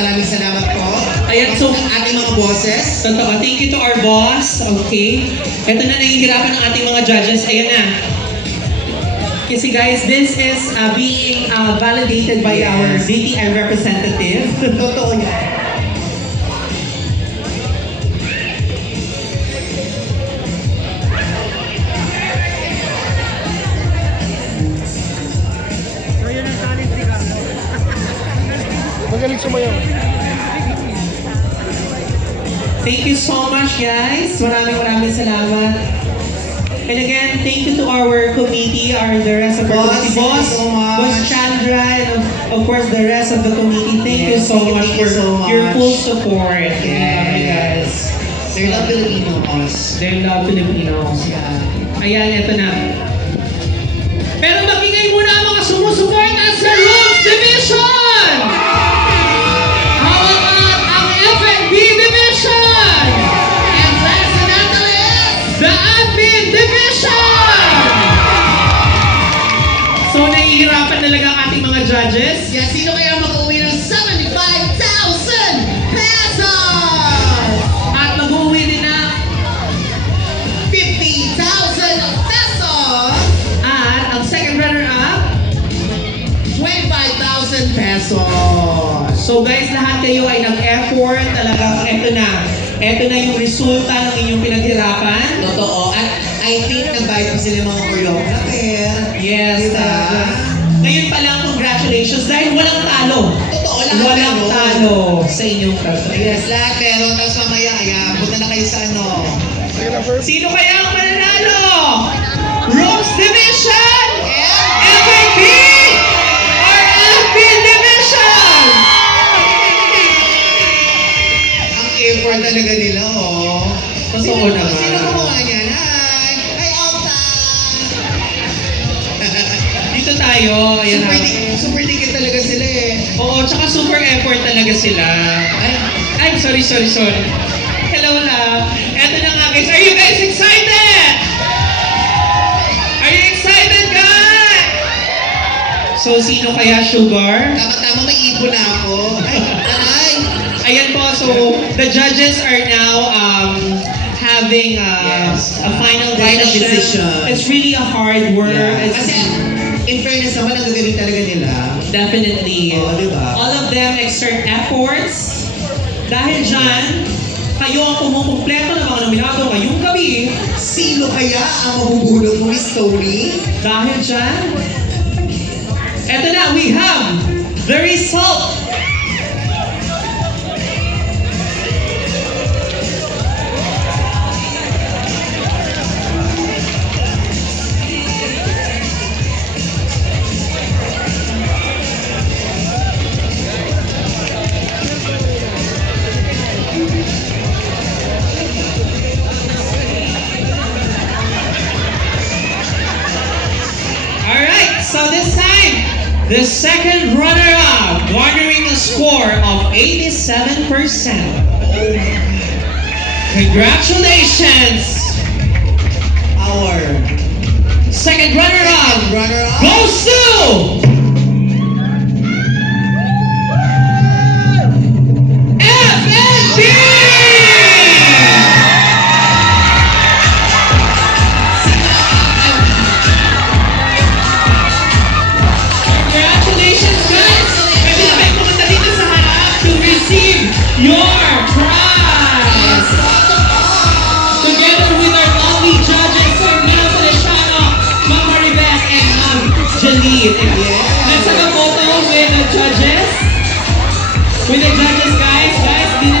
maraming salamat po. Ayan, so, Ating mga bosses. totoo, thank you to our boss. Okay. Ito na nahihirapan ng ating mga judges. Ayan na. Kasi guys, this is being validated by our DTI representative. Totoo yan. Magaling sumayaw. Thank you so much, guys. Maraming salamat. And again, thank you to our committee, the rest of our Boss, committee. thank you so much. Boss Chandra, and of course the rest of the committee. Thank you Yes, so much thank you for so your much. full support. Yes. They're not Filipinos. They love Filipinos. Yeah. Ayan, eto na. Pero magingay muna ang mga sumusuporta sa Rooms Division! How about ang F&B Division? And last but not the least, The Admin Division! So, nahihirapan talaga ang ating mga judges. yeah, sino kaya mag-uwi ng 75,000 pesos? At mag-uwi din na 50,000 pesos! at ang second runner-up. 25,000 pesos! So guys, lahat kayo ay nag-effort. Talagang eto na. Eto na yung resulta ng inyong pinaghirapan. Totoo. At I think nag-buy pa sila mga choreographer. Yes. Diba? Ngayon pa lang, congratulations dahil walang talo. Totoo, lahat Walang meron. talo sa inyong kaso. Yes, lahat meron. Tapos mamaya, ayan, punta na kayo sa ano. Sige na, first. Sino kaya ang mananalo? Rose Division! MVP! Or Alvin Division! Ang effort talaga nila, oh. Totoo naman. Sino gumawa niyan? Hi! Hi, Alta! Dito tayo. Ayan na. Super ticket talaga sila eh. Oo, tsaka super effort talaga sila. Ay, sorry. Hello, love. Eto na nga, guys. Are you guys excited? Are you excited, guys? So, sino kaya, Sugar? Tama-tama, may ibon na ako. Ay, taray! Ayan po, so, the judges are now having Yes. a final Final decision. It's really a hard work. Yeah. It's Kasi, in fairness naman, ang gagawin talaga nila. definitely. Oo, diba? All of them exert efforts. Dahil dyan, kayo ang kumukumpleto ng mga nominado ngayong gabi. Sino kaya ang mabubulog mo, Miss Tony? Dahil dyan, eto na, we have the result. Alright, so this time, the second runner-up, garnering a score of 87%. Congratulations! Our Second runner-up runner-up. goes to FNB! Congratulations, guys! Pwede na kayo pumunta dito sa harap to receive your prize! Together with our lovely judges, Sir Mel Feliciano, Ma'am Maribeth, and Ma'am Jaline. Let's have a photo with the judges. With the judges, guys. Guys, dito